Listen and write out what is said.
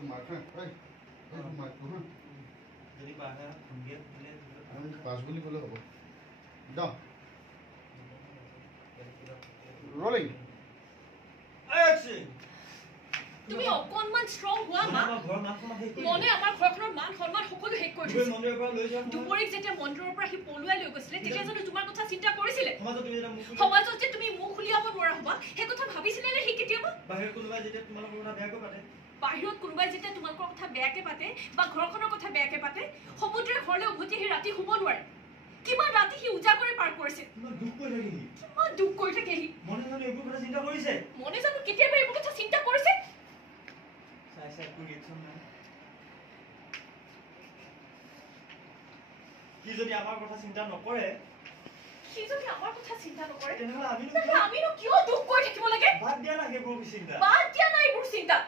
তো মার হ্যাঁ এই মার তো হ্যাঁ যদি বাধা ভঙ্গিয়ে দিলে আমি পাস বুলি কলে হ'ব যাও রোলিং অ্যাকশন তুমি অকনমান স্ট্রং হোৱা মা ঘৰ মাথা হেক কৰি মনে আমাৰ ঘৰখনৰ মান সন্মান সকলো হেক কৰি দিছে মন্দিৰৰ পৰা লৈ যাও দুপৰীক যেতিয়া মন্দিৰৰ পৰা সি পলুৱাই লৈ গৈছিলে তেতিয়া জানো তোমাৰ কথা চিন্তা কৰিছিলে সমাজত সমাজত তুমি এটা মুখ যে তুমি মুখ উলিয়াব নোৱাৰা হ'বা সেই কথা ভাবিছিলে নে সি কেতিয়াবা বাহিৰ কোনোবাই যেতিয়া তোমালোকৰ কথা বেয়াকৈ পাতে বাহিৰত কোনোবাই যেতিয়া তোমালোকৰ কথা বেয়াকে পাতে বা ঘৰখনৰ কথা বেয়াকে পাতে সমুদ্ৰৰ ঘৰলৈ উভতি আহি ৰাতি শুব নোৱাৰে কিমান ৰাতি সি উজাগৰে পাৰ কৰিছে কিমান দুখ কৰি থাকে কিমান দুখ কৰি থাকে সি মনে মনে এইবোৰ কথা চিন্তা কৰিছে মনে জানো কেতিয়াবা এইবোৰ কথা চিন্তা কৰিছে চাই চাই কৰি ৰিয়েকচন নাই কি যদি আমাৰ কথা চিন্তা নকৰে সি যদি আমাৰ কথা চিন্তা নকৰে তেনেহ'লে আমিনো কিয় দুখ কৰি থাকিব লাগে বাদ দিয়া না সেইবোৰ চিন্তা বাদ দিয়া নাই এইবোৰ চিন্তা